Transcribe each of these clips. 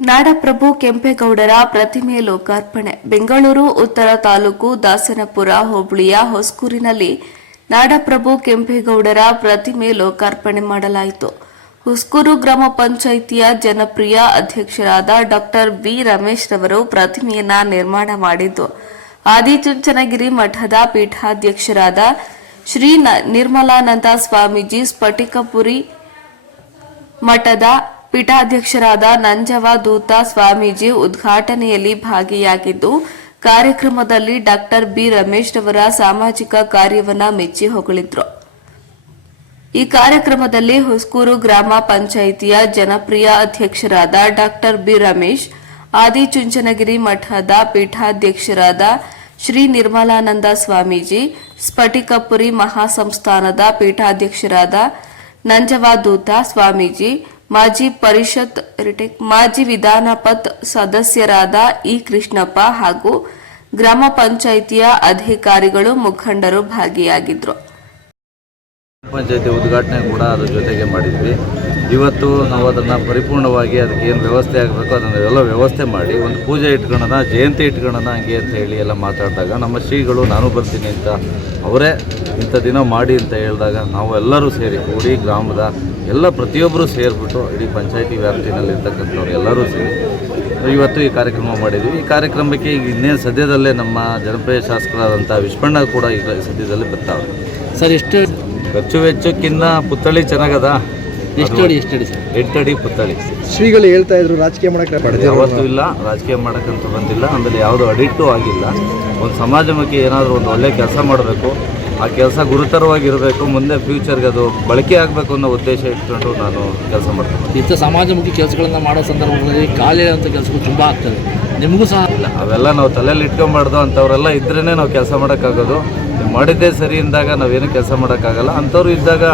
ನಾಡಪ್ರಭು ಕೆಂಪೇಗೌಡರ ಪ್ರತಿಮೆ ಲೋಕಾರ್ಪಣೆ. ಬೆಂಗಳೂರು, ಉತ್ತರ ತಾಲೂಕು, ದಾಸನಪುರ, ಹೋಬಳಿಯ ಹೊಸ್ಕೂರಿನಲ್ಲಿ ನಾಡಪ್ರಭು ಕೆಂಪೇಗೌಡರ ಪ್ರತಿಮೆ ಲೋಕಾರ್ಪಣೆ ಮಾಡಲಾಯಿತು. ಹುಸ್ಕೂರು ಗ್ರಾಮ ಪಂಚಾಯಿತಿಯ ಜನಪ್ರಿಯ ಅಧ್ಯಕ್ಷರಾದ ಡಾಕ್ಟರ್ ಬಿ ರಮೇಶ್ ರವರು ಪ್ರತಿಮೆಯನ್ನ ನಿರ್ಮಾಣ ಮಾಡಿದ್ದು, ಆದಿಚುಂಚನಗಿರಿ ಮಠದ ಪೀಠಾಧ್ಯಕ್ಷರಾದ ಶ್ರೀ ನಿರ್ಮಲಾನಂದ ಸ್ವಾಮೀಜಿ, ಸ್ಫಟಿಕಪುರಿ ಮಠದ ಪೀಠಾಧ್ಯಕ್ಷರಾದ ನಂಜವ ದೂತ ಸ್ವಾಮೀಜಿ ಉದ್ಘಾಟನೆಯಲ್ಲಿ ಭಾಗಿಯಾಗಿದ್ದು, ಕಾರ್ಯಕ್ರಮದಲ್ಲಿ ಡಾಕ್ಟರ್ ಬಿ ರಮೇಶ್ ರವರ ಸಾಮಾಜಿಕ ಕಾರ್ಯವನ್ನ ಮೆಚ್ಚಿ ಹೊಗಳಿದ್ರು. ಈ ಕಾರ್ಯಕ್ರಮದಲ್ಲಿ ಹೊಸಕೂರು ಗ್ರಾಮ ಪಂಚಾಯಿತಿಯ ಜನಪ್ರಿಯ ಅಧ್ಯಕ್ಷರಾದ ಡಾಕ್ಟರ್ ಬಿ ರಮೇಶ್, ಆದಿಚುಂಚನಗಿರಿ ಮಠದ ಪೀಠಾಧ್ಯಕ್ಷರಾದ ಶ್ರೀ ನಿರ್ಮಲಾನಂದ ಸ್ವಾಮೀಜಿ, ಸ್ಫಟಿಕಪುರಿ ಮಹಾಸಂಸ್ಥಾನದ ಪೀಠಾಧ್ಯಕ್ಷರಾದ ನಂಜವಾದೂತ ಸ್ವಾಮೀಜಿ ಮಾಜಿ ಪರಿಷತ್ ರಿಟೇಕ್ ಮಾಜಿ ವಿಧಾನಪತ್ ಸದಸ್ಯರಾದ ಇ ಕೃಷ್ಣಪ್ಪ ಹಾಗೂ ಗ್ರಾಮ ಪಂಚಾಯಿತಿಯ ಅಧಿಕಾರಿಗಳು ಮುಖಂಡರು ಭಾಗಿಯಾಗಿದ್ರು. ಪಂಚಾಯತಿ ಉದ್ಘಾಟನೆ ಕೂಡ ಅದ್ರ ಜೊತೆಗೆ ಮಾಡಿದ್ವಿ. ಇವತ್ತು ನಾವು ಅದನ್ನು ಪರಿಪೂರ್ಣವಾಗಿ ಅದಕ್ಕೆ ಏನು ವ್ಯವಸ್ಥೆ ಆಗಬೇಕು ಅದನ್ನು ಎಲ್ಲ ವ್ಯವಸ್ಥೆ ಮಾಡಿ ಒಂದು ಪೂಜೆ ಇಟ್ಕೊಳ್ಳೋಣ ಜಯಂತಿ ಇಟ್ಕೊಳ್ಳೋಣ ಹಂಗೆ ಅಂತ ಹೇಳಿ ಎಲ್ಲ ಮಾತಾಡಿದಾಗ ನಮ್ಮ ಶ್ರೀಗಳು ನಾನು ಬರ್ತೀನಿ ಅಂತ ಅವರೇ ಇಂಥ ದಿನ ಮಾಡಿ ಅಂತ ಹೇಳಿದಾಗ ನಾವು ಎಲ್ಲರೂ ಸೇರಿ ಕೂಡಿ ಗ್ರಾಮದ ಎಲ್ಲ ಪ್ರತಿಯೊಬ್ಬರು ಸೇರಿಬಿಟ್ಟು ಇಡೀ ಪಂಚಾಯತಿ ವ್ಯಾಪ್ತಿನಲ್ಲಿರ್ತಕ್ಕಂಥವ್ರು ಎಲ್ಲರೂ ಸೇರಿ ಇವತ್ತು ಈ ಕಾರ್ಯಕ್ರಮ ಮಾಡಿದ್ವಿ. ಈ ಕಾರ್ಯಕ್ರಮಕ್ಕೆ ಈಗ ಇನ್ನೇನು ಸದ್ಯದಲ್ಲೇ ನಮ್ಮ ಜನಪ್ರಿಯ ಶಾಸಕರಾದಂಥ ವಿಶ್ವಣ್ಣ ಕೂಡ ಈಗ ಸದ್ಯದಲ್ಲೇ ಬರ್ತಾವೆ ಸರ್, ಎಷ್ಟು ಖರ್ಚು ವೆಚ್ಚಕ್ಕಿಂತ ಪುತ್ಥಳಿ ಚೆನ್ನಾಗದ? ಎಷ್ಟು ಅಡಿ ಎಷ್ಟು ಅಡಿ ಸರ್? ಎಂಟಡಿ ಅಡಿ ಪುತ್ಥಳಿ. ಶ್ರೀಗಳು ಹೇಳ್ತಾ ಇದ್ರು ರಾಜಕೀಯ ಮಾಡಕ್ಕೆ ಯಾವತ್ತೂ ಇಲ್ಲ ರಾಜಕೀಯ ಮಾಡಕ್ಕಂತ ಬಂದಿಲ್ಲ ಆಮೇಲೆ ಯಾವುದು ಅಡಿಕ್ಟು ಆಗಿಲ್ಲ. ಒಂದು ಸಮಾಜಮುಖಿ ಏನಾದರೂ ಒಂದು ಒಳ್ಳೆ ಕೆಲಸ ಮಾಡಬೇಕು ಆ ಕೆಲಸ ಗುರುತರವಾಗಿರಬೇಕು ಮುಂದೆ ಫ್ಯೂಚರ್ಗೆ ಅದು ಬಳಕೆ ಆಗಬೇಕು ಅನ್ನೋ ಉದ್ದೇಶ ಇಟ್ಕೊಂಡು ನಾನು ಕೆಲಸ ಮಾಡ್ತೀನಿ. ಇಂಥ ಸಮಾಜಮುಖಿ ಕೆಲಸಗಳನ್ನು ಮಾಡೋ ಸಂದರ್ಭದಲ್ಲಿ ಖಾಲಿ ಅಂತ ಕೆಲಸಗಳು ತುಂಬ ಆಗ್ತದೆ ನಿಮಗೂ ಸಹ ಇಲ್ಲ ಅವೆಲ್ಲ ನಾವು ತಲೆಯಲ್ಲಿ ಇಟ್ಕೊಂಬಾರ್ದು ಅಂಥವರೆಲ್ಲ ಇದ್ರೇ ನಾವು ಕೆಲಸ ಮಾಡೋಕ್ಕಾಗೋದು. ಮಾಡಿದ್ದೇ ಸರಿ ಇದ್ದಾಗ ನಾವೇನು ಕೆಲಸ ಮಾಡೋಕ್ಕಾಗಲ್ಲ. ಅಂಥವ್ರು ಇದ್ದಾಗ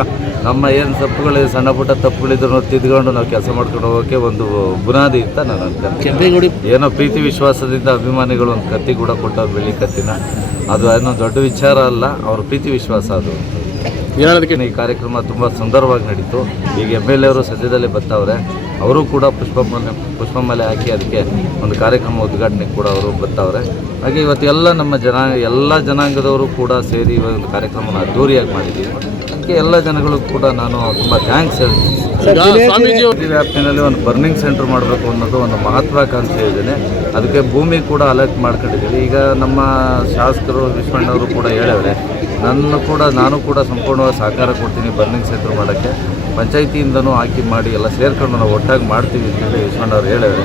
ನಮ್ಮ ಏನು ತಪ್ಪುಗಳಿದೆ ಸಣ್ಣ ಪುಟ್ಟ ತಪ್ಪುಗಳಿದ್ರು ತಿದ್ಕೊಂಡು ನಾವು ಕೆಲಸ ಮಾಡ್ಕೊಂಡು ಹೋಗೋಕ್ಕೆ ಒಂದು ಬುನಾದಿ ಅಂತ ನಾನು ಅನ್ಕೊಂತೀನಿ. ಏನೋ ಪ್ರೀತಿ ವಿಶ್ವಾಸದಿಂದ ಅಭಿಮಾನಿಗಳು ಒಂದು ಕತ್ತಿ ಕೂಡ ಕೊಟ್ಟವ್ರು ಬೆಳ್ಳಿ ಕತ್ತಿನ. ಅದು ಏನೋ ದೊಡ್ಡ ವಿಚಾರ ಅಲ್ಲ ಅವ್ರ ಪ್ರೀತಿ ವಿಶ್ವಾಸ ಅದು ಈ ಕಾರ್ಯಕ್ರಮ ತುಂಬ ಸುಂದರವಾಗಿ ನಡೀತು. ಈಗ ಎಂ ಎಲ್ ಎವರು ಸದ್ಯದಲ್ಲೇ ಬರ್ತಾವ್ರೆ. ಅವರು ಕೂಡ ಪುಷ್ಪಮಾಲೆ ಪುಷ್ಪಮಾಲೆ ಹಾಕಿ ಅದಕ್ಕೆ ಒಂದು ಕಾರ್ಯಕ್ರಮ ಉದ್ಘಾಟನೆ ಕೂಡ ಅವರು ಬರ್ತಾವ್ರೆ. ಹಾಗೆ ಇವತ್ತು ಎಲ್ಲ ನಮ್ಮ ಜನ ಎಲ್ಲ ಜನಾಂಗದವರು ಕೂಡ ಸೇರಿ ಈ ಒಂದು ಕಾರ್ಯಕ್ರಮನ ಅದ್ದೂರಿಯಾಗಿ ಮಾಡಿದ್ದೀವಿ. ಅದಕ್ಕೆ ಎಲ್ಲ ಜನಗಳು ಕೂಡ ನಾನು ತುಂಬ ಥ್ಯಾಂಕ್ಸ್ ಹೇಳ್ತೀನಿ. ವ್ಯಾಪ್ತಿನಲ್ಲಿ ಒಂದು ಬರ್ನಿಂಗ್ ಸೆಂಟರ್ ಮಾಡಬೇಕು ಅನ್ನೋದು ಒಂದು ಮಹತ್ವಾಕಾಂಕ್ಷೆ ಯೋಜನೆ. ಅದಕ್ಕೆ ಭೂಮಿ ಕೂಡ ಅಲರ್ಟ್ ಮಾಡ್ಕೊಂಡಿದ್ದೀವಿ. ಈಗ ನಮ್ಮ ಶಾಸಕರು ವಿಶ್ವಣ್ಣವರು ಕೂಡ ಹೇಳಿದ್ರೆ ನನ್ನ ಕೂಡ ನಾನು ಕೂಡ ಸಂಪೂರ್ಣವಾಗಿ ಸಹಕಾರ ಕೊಡ್ತೀನಿ ಬರ್ನಿಂಗ್ ಸೆಂಟರ್ ಮಾಡೋಕ್ಕೆ. ಪಂಚಾಯಿತಿಯಿಂದನೂ ಹಾಕಿ ಮಾಡಿ ಎಲ್ಲ ಸೇರ್ಕೊಂಡು ನಾವು ಒಟ್ಟಾಗಿ ಮಾಡ್ತೀವಿ ಅಂತೇಳಿ ಯಶವಣ್ಣ ಅವ್ರು ಹೇಳಿದ್ರು.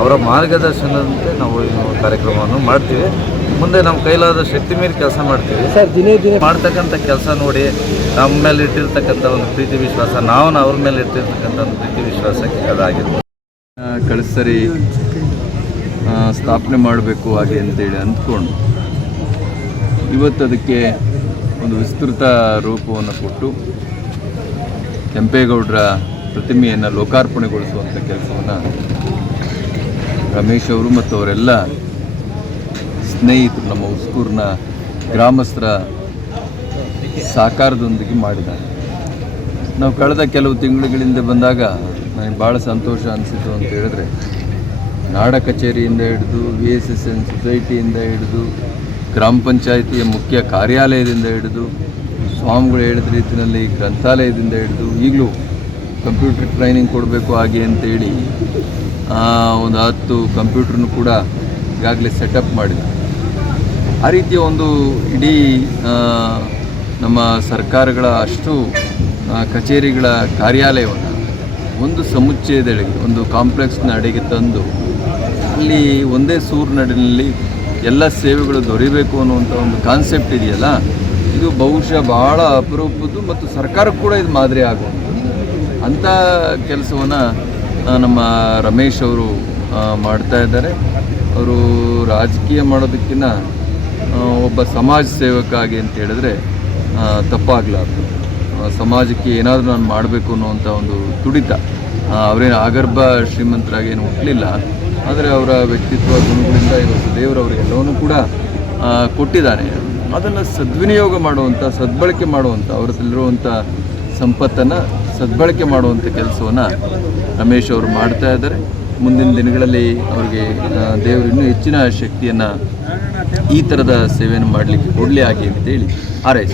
ಅವರ ಮಾರ್ಗದರ್ಶನದಂತೆ ನಾವು ಈ ಕಾರ್ಯಕ್ರಮವನ್ನು ಮಾಡ್ತೀವಿ. ಮುಂದೆ ನಮ್ಮ ಕೈಲಾದ ಶಕ್ತಿ ಮೀರಿ ಕೆಲಸ ಮಾಡ್ತೀವಿ. ಸರ್ ದಿನೇ ದಿನೇ ಮಾಡ್ತಕ್ಕಂಥ ಕೆಲಸ ನೋಡಿ ನಮ್ಮ ಮೇಲೆ ಇಟ್ಟಿರ್ತಕ್ಕಂಥ ಒಂದು ಪ್ರೀತಿ ವಿಶ್ವಾಸ ನಾವು ಅವ್ರ ಮೇಲೆ ಇಟ್ಟಿರ್ತಕ್ಕಂಥ ಒಂದು ಪ್ರೀತಿ ವಿಶ್ವಾಸಕ್ಕೆ ಅದಾಗಿರ್ಬೋದು ಕಳಿಸರಿ ಸರಿ ಸ್ಥಾಪನೆ ಮಾಡಬೇಕು ಹಾಗೆ ಅಂತೇಳಿ ಅಂದ್ಕೊಂಡು ಇವತ್ತು ಅದಕ್ಕೆ ಒಂದು ವಿಸ್ತೃತ ರೂಪವನ್ನು ಕೊಟ್ಟು ಕೆಂಪೇಗೌಡರ ಪ್ರತಿಮೆಯನ್ನು ಲೋಕಾರ್ಪಣೆಗೊಳಿಸುವಂಥ ಕೆಲಸವನ್ನು ರಮೇಶ್ ಅವರು ಮತ್ತು ಅವರೆಲ್ಲ ಸ್ನೇಹಿತರು, ನಮ್ಮ ಉಸ್ಕೂರಿನ ಗ್ರಾಮಸ್ಥರ ಸಹಕಾರದೊಂದಿಗೆ ಮಾಡಿದ್ದಾರೆ. ನಾವು ಕಳೆದ ಕೆಲವು ತಿಂಗಳುಗಳಿಂದ ಬಂದಾಗ ನನಗೆ ಭಾಳ ಸಂತೋಷ ಅನಿಸಿತು ಅಂತ ಹೇಳಿದ್ರೆ, ನಾಡ ಕಚೇರಿಯಿಂದ ಹಿಡಿದು ವಿ ಎಸ್ ಎಸ್ ಎನ್ ಸೊಸೈಟಿಯಿಂದ ಹಿಡಿದು, ಗ್ರಾಮ ಪಂಚಾಯಿತಿಯ ಮುಖ್ಯ ಕಾರ್ಯಾಲಯದಿಂದ ಹಿಡಿದು ಸ್ವಾಮಿಗಳು ಹೇಳಿದ ರೀತಿಯಲ್ಲಿ ಗ್ರಂಥಾಲಯದಿಂದ ಹಿಡಿದು ಈಗಲೂ ಕಂಪ್ಯೂಟರ್ ಟ್ರೈನಿಂಗ್ ಕೊಡಬೇಕು ಹಾಗೆ ಅಂತೇಳಿ ಒಂದು ಹತ್ತು ಕಂಪ್ಯೂಟ್ರನ್ನು ಕೂಡ ಈಗಾಗಲೇ ಸೆಟಪ್ ಮಾಡಿದೆ. ಆ ರೀತಿಯ ಒಂದು ಇಡೀ ನಮ್ಮ ಸರ್ಕಾರಗಳ ಅಷ್ಟು ಕಚೇರಿಗಳ ಕಾರ್ಯಾಲಯವನ್ನು ಒಂದು ಸಮುಚ್ಚಯದೊಳಗೆ, ಒಂದು ಕಾಂಪ್ಲೆಕ್ಸ್ನ ಅಡಿಗೆ ತಂದು, ಅಲ್ಲಿ ಒಂದೇ ಸೂರಿನಡಿನಲ್ಲಿ ಎಲ್ಲ ಸೇವೆಗಳು ದೊರೆಯಬೇಕು ಅನ್ನುವಂಥ ಒಂದು ಕಾನ್ಸೆಪ್ಟ್ ಇದೆಯಲ್ಲ ಇದು ಬಹುಶಃ ಬಹಳ ಅಪರೂಪದ್ದು ಮತ್ತು ಸರ್ಕಾರಕ್ಕೆ ಕೂಡ ಇದು ಮಾದರಿ ಆಗುವಂಥದ್ದು ಅಂಥ ಕೆಲಸವನ್ನು ನಮ್ಮ ರಮೇಶ್ ಅವರು ಮಾಡ್ತಾ ಇದ್ದಾರೆ. ಅವರು ರಾಜಕೀಯ ಮಾಡೋದಕ್ಕಿಂತ ಒಬ್ಬ ಸಮಾಜ ಸೇವಕ ಆಗಿ ಅಂತ ಹೇಳಿದ್ರೆ ತಪ್ಪಾಗಲಾರ್ದು. ಸಮಾಜಕ್ಕೆ ಏನಾದರೂ ನಾನು ಮಾಡಬೇಕು ಅನ್ನೋವಂಥ ಒಂದು ತುಡಿತ. ಅವರೇನು ಆಗರ್ಭ ಶ್ರೀಮಂತರಾಗಿ ಏನು ಹುಟ್ಟಲಿಲ್ಲ ಆದರೆ ಅವರ ವ್ಯಕ್ತಿತ್ವ ಗುಣಗಳಿಂದ ಇವತ್ತು ದೇವರು ಅವರು ಎಲ್ಲವನ್ನೂ ಕೂಡ ಕೊಟ್ಟಿದ್ದಾನೆ ಅದನ್ನು ಸದ್ವಿನಿಯೋಗ ಮಾಡುವಂಥ ಸದ್ಬಳಕೆ ಮಾಡುವಂಥ ಅವರಲ್ಲಿರುವಂಥ ಸಂಪತ್ತನ್ನು ಸದ್ಬಳಕೆ ಮಾಡುವಂಥ ಕೆಲಸವನ್ನು ರಮೇಶ್ ಅವರು ಮಾಡ್ತಾ ಇದ್ದಾರೆ. ಮುಂದಿನ ದಿನಗಳಲ್ಲಿ ಅವರಿಗೆ ದೇವರು ಇನ್ನೂ ಹೆಚ್ಚಿನ ಶಕ್ತಿಯನ್ನು ಈ ಥರದ ಸೇವೆಯನ್ನು ಮಾಡಲಿಕ್ಕೆ ಕೊಡಲಿ ಆಗಿ ಅಂತೇಳಿ ಹಾರೈಸಿ